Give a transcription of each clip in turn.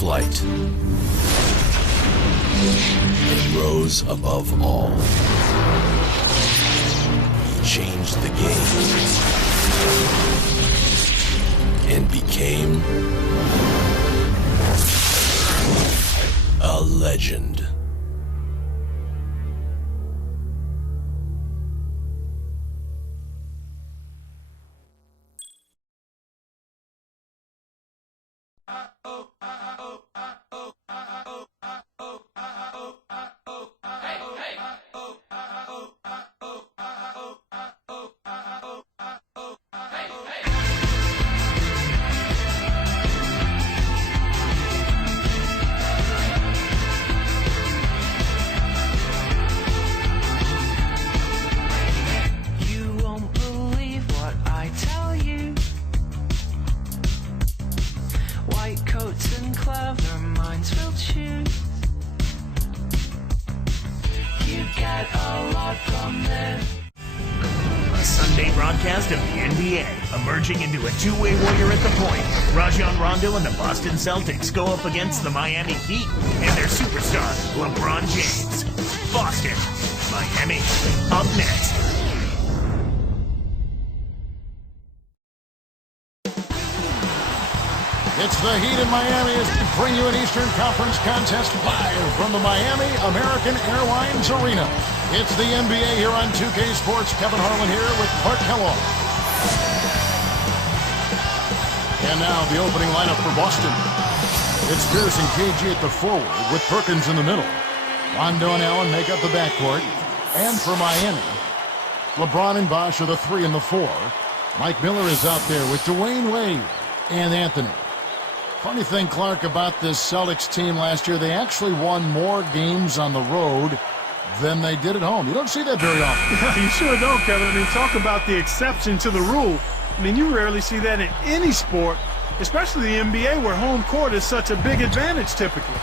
flight and rose above all. He changed the game and became a legend. Broadcast of the NBA, emerging into a two-way warrior at the point. Rondo and the Boston Celtics go up against the Miami Heat and their superstar, Lebron James. Boston, Miami, up next. It's the Heat in Miami as we bring you an Eastern Conference contest live from the Miami American Airlines Arena. It's the NBA here on 2K Sports. Kevin Harlan here with Clark Kellogg. And now the opening lineup for Boston. It's Pierce and KG at the forward with Perkins in the middle. Rondo and Allen make up the backcourt. And for Miami, LeBron and Bosh are the 3 and the 4. Mike Miller is out there with Dwayne Wade and Anthony. Funny thing, Clark, about this Celtics team last year, they actually won more games on the road than they did at home. You don't see that very often. You sure don't, Kevin. I mean, talk about the exception to the rule. I mean, you rarely see that in any sport, especially the NBA, where home court is such a big advantage typically.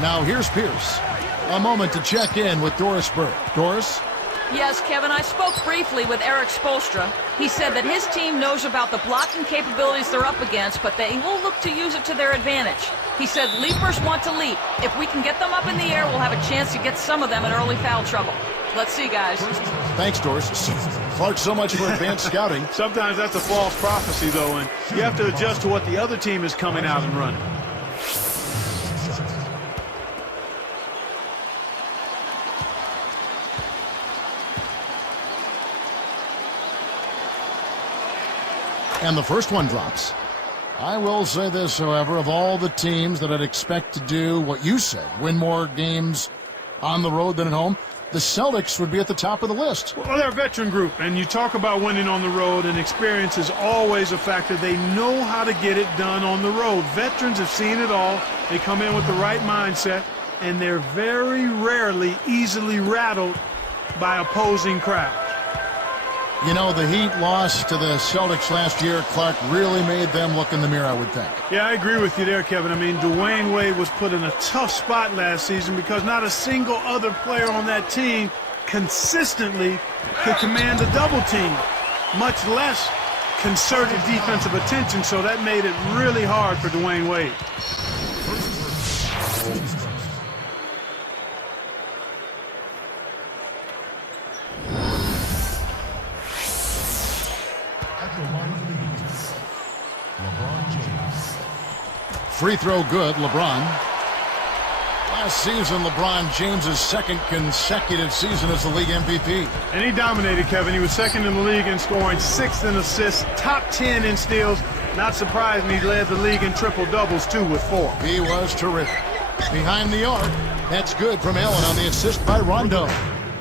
Now here's Pierce. A moment to check in with Doris Burke. Doris? Yes, Kevin, I spoke briefly with Eric Spoelstra. He said that his team knows about the blocking capabilities they're up against, but they will look to use it to their advantage. He said leapers want to leap. If we can get them up in the air, we'll have a chance to get some of them in early foul trouble. Let's see, guys. Thanks, Doris. Clark, so much for advanced scouting. Sometimes that's a false prophecy, though, and you have to adjust to what the other team is coming out and running. And the first one drops. I will say this, however, of all the teams that I'd expect to do what you said, win more games on the road than at home, the Celtics would be at the top of the list. Well, they're a veteran group, and you talk about winning on the road, and experience is always a factor. They know how to get it done on the road. Veterans have seen it all. They come in with the right mindset, and they're very rarely easily rattled by opposing crowds. You know, the Heat loss to the Celtics last year, Clark, really made them look in the mirror, I would think. Yeah, I agree with you there, Kevin. I mean, Dwayne Wade was put in a tough spot last season because not a single other player on that team consistently could command a double team, much less concerted defensive attention, so that made it really hard for Dwayne Wade. Free throw good, LeBron. Last season, LeBron James' second consecutive season as the league MVP. And he dominated, Kevin. He was second in the league in scoring, 6th in assists, top 10 in steals. Not surprising he led the league in triple-doubles, too, with 4. He was terrific. Behind the arc, that's good from Allen on the assist by Rondo.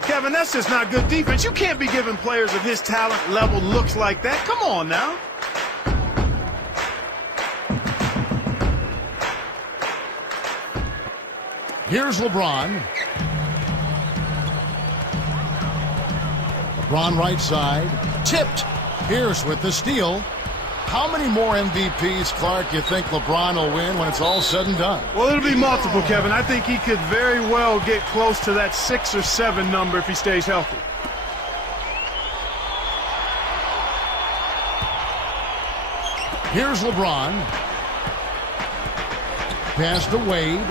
Kevin, that's just not good defense. You can't be giving players of his talent level looks like that. Come on now. Here's LeBron. LeBron right side. Tipped. Pierce with the steal. How many more MVPs, Clark, you think LeBron will win when it's all said and done? Well, it'll be multiple, Kevin. I think he could very well get close to that 6 or 7 number if he stays healthy. Here's LeBron. pass to Wade.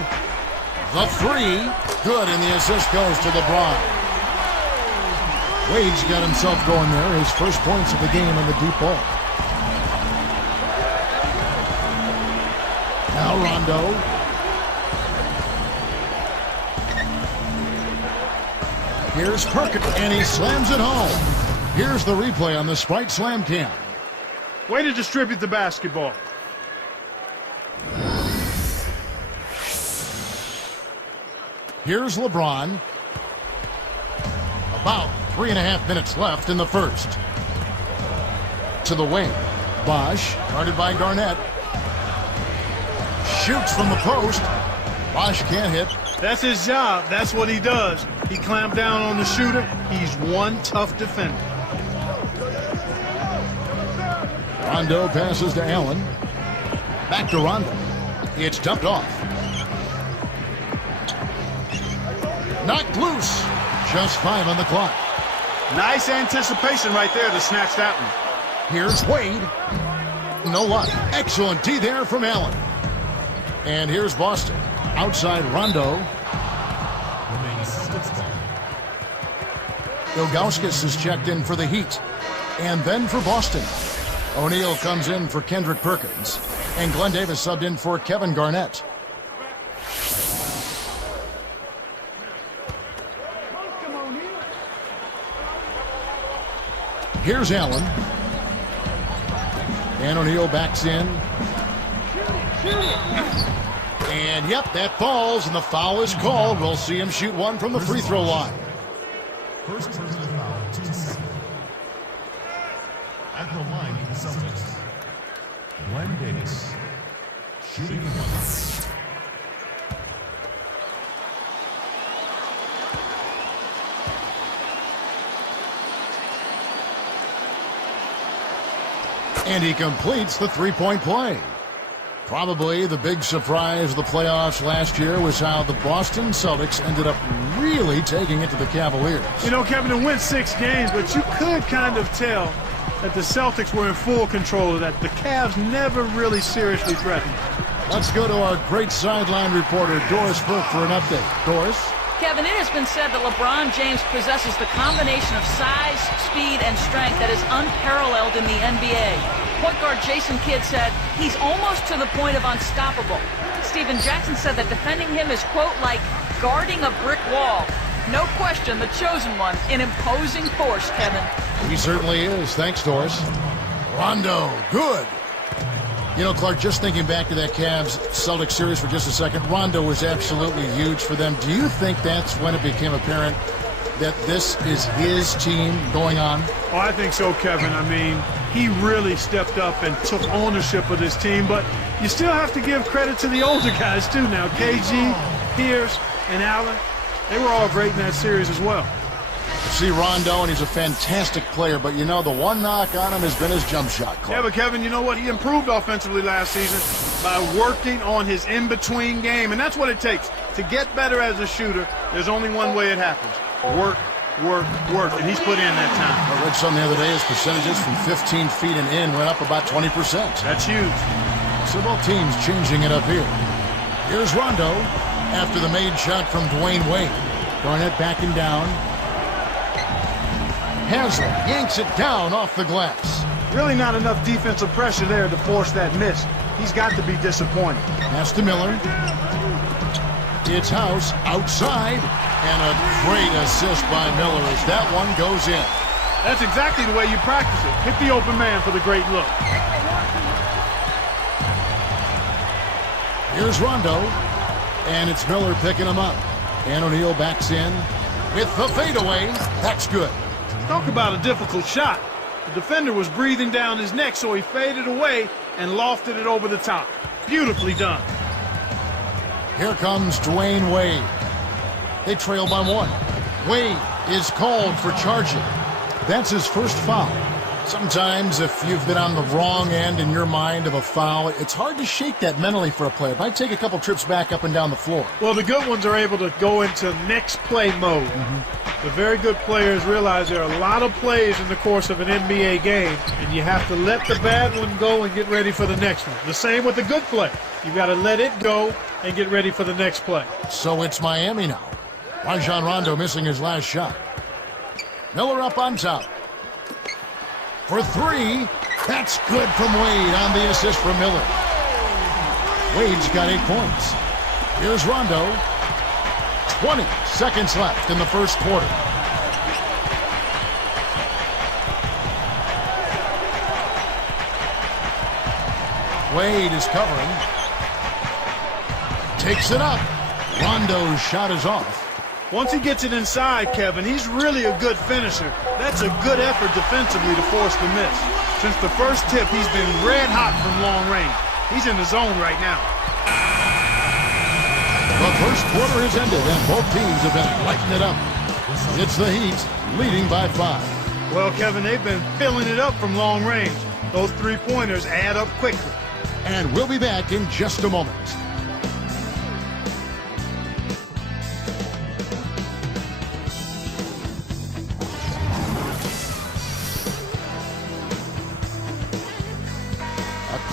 The three. Good, and the assist goes to LeBron. Wade's got himself going there. His first points of the game on the deep ball. Now Rondo. Here's Perkins, and he slams it home. Here's the replay on the Sprite Slam Cam. Way to distribute the basketball. Here's LeBron. About 3.5 minutes left in the first. To the wing. Bosch, guarded by Garnett. Shoots from the post. Bosch can't hit. That's his job. That's what he does. He clamped down on the shooter. He's one tough defender. Rondo passes to Allen. Back to Rondo. It's dumped off. Knocked loose. Just 5 on the clock. Nice anticipation right there to snatch that one. Here's Wade. No luck. Excellent D there from Allen. And here's Boston. Outside Rondo. Ilgauskas is checked in for the Heat. And then for Boston. Oneal comes in for Kendrick Perkins. And Glen Davis subbed in for Kevin Garnett. Here's Allen. And Oneal backs in. And yep, that falls, and the foul is called. We'll see him shoot one from the free throw line. First personal foul, team. At the line for the Celtics, Glen Davis, shooting one. And he completes the three-point play. Probably the big surprise of the playoffs last year was how the Boston Celtics ended up really taking it to the Cavaliers. You know, Kevin, it went 6 games, but you could kind of tell that the Celtics were in full control of that. The Cavs never really seriously threatened. Let's go to our great sideline reporter, Doris Burke, for an update. Doris? Kevin, it has been said that LeBron James possesses the combination of size, speed, and strength that is unparalleled in the NBA. Point guard Jason Kidd said he's almost to the point of unstoppable. Steven Jackson said that defending him is, quote, like guarding a brick wall. No question, the chosen one, an imposing force, Kevin. He certainly is. Thanks, Doris. Rondo, good. You know, Clark, just thinking back to that Cavs-Celtics series for just a second, Rondo was absolutely huge for them. Do you think that's when it became apparent that this is his team going on? Oh, I think so, Kevin. I mean, he really stepped up and took ownership of this team, but you still have to give credit to the older guys, too, now. KG, Pierce, and Allen, they were all great in that series as well. See Rondo, and he's a fantastic player, but you know, the one knock on him has been his jump shot, Clark. Yeah, but Kevin, you know what? He improved offensively last season by working on his in-between game, and that's what it takes. To get better as a shooter, there's only one way it happens. Work, work, work, and he's put in that time. I read something the other day, his percentages from 15 feet and in went up about 20%. That's huge. So both teams changing it up here. Here's Rondo after the made shot from Dwayne Wade. Garnett backing down. Haslem yanks it down off the glass. Really not enough defensive pressure there to force that miss. He's got to be disappointed. Pass to Miller. It's House outside. And a great assist by Miller as that one goes in. That's exactly the way you practice it. Hit the open man for the great look. Here's Rondo. And it's Miller picking him up. And Oneal backs in with the fadeaway. That's good. Talk about a difficult shot. The defender was breathing down his neck, so he faded away and lofted it over the top. Beautifully done. Here comes Dwayne Wade. They trail by 1. Wade is called for charging. That's his first foul. Sometimes if you've been on the wrong end in your mind of a foul, it's hard to shake that mentally for a player. It might take a couple trips back up and down the floor. Well, the good ones are able to go into next play mode. The very good players realize there are a lot of plays in the course of an NBA game, and you have to let the bad one go and get ready for the next one. The same with the good play. You've got to let it go and get ready for the next play. So it's Miami now. Rajon Rondo missing his last shot. Miller up on top. For three. That's good from Wade on the assist from Miller. Wade's got 8 points. Here's Rondo. 20 seconds left in the first quarter. Wade is covering. Takes it up. Rondo's shot is off. Once he gets it inside, Kevin, he's really a good finisher. That's a good effort defensively to force the miss. Since the first tip, he's been red hot from long range. He's in the zone right now. The first quarter has ended, and both teams have been lighting it up. It's the Heat leading by 5. Well, Kevin, they've been filling it up from long range. Those three-pointers add up quickly. And we'll be back in just a moment.